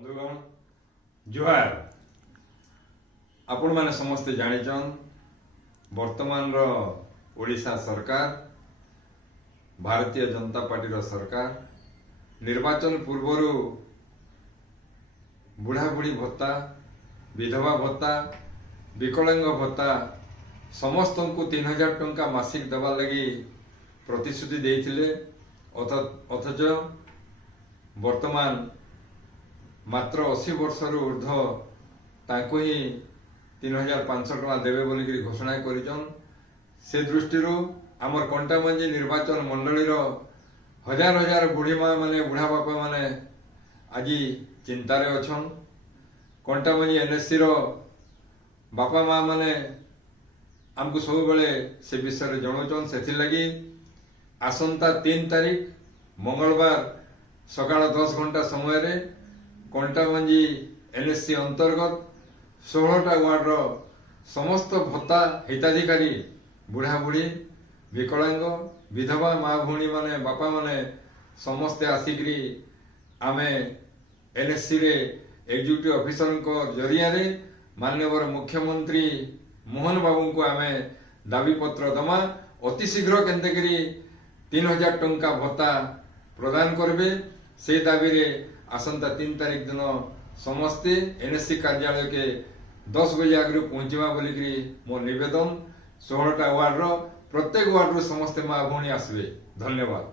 बंधुगण जुहार। आपण माने समस्ते जानिछन वर्तमान रो ओडिशा सरकार भारतीय जनता पार्टी रो सरकार निर्वाचन पूर्वरु बुढ़ा बुढ़ी भत्ता, विधवा भत्ता, विकलांग भत्ता समस्त को 3000 टंका मासिक देवा लगी प्रतिश्रुति देइथिले। अथच वर्तमान मात्र 80 वर्ष ऊर्ध तांको ही 3500 टका देवे बोलिकी घोषणा करिछन। से दृष्टि आमर कंटामंजी निर्वाचन मंडली हजार हजार बुढ़ी माँ माने बुढ़ा बापा माने आज चिंतार अछन। कंटामंजी एनएससी रो बापा माँ माने आमको सब बेले से विषय जनाऊन। से लगी आसंता 3 तारीख मंगलवार सकाळ 10 घंटा समय रे कंटामंजी एनएससी अंतर्गत 16टा वार्ड रो समस्त भत्ता हिताधिकारी बुढ़ा बुढ़ी, विकलांग, विधवा माँ भौणी माने बापा माने समस्ते आसिकरी आमे एनएससी रे एग्जीक्यूटिव ऑफिसर को जरिया रे माननीय मुख्यमंत्री मोहन बाबू को आमे दाबी पत्र दमा अति शीघ्र केंते करी 3000 टंका भत्ता प्रदान करबे। से दाबी रे आसंता 3 तारीख दिन समस्ते एनएससी कार्यालय के 10 बजे आगे पहुंचवा बोलिकी मो निवेदन। 16टा वार्ड रो प्रत्येक वार्ड रो समस्ते माँ भौणी आसबे। धन्यवाद।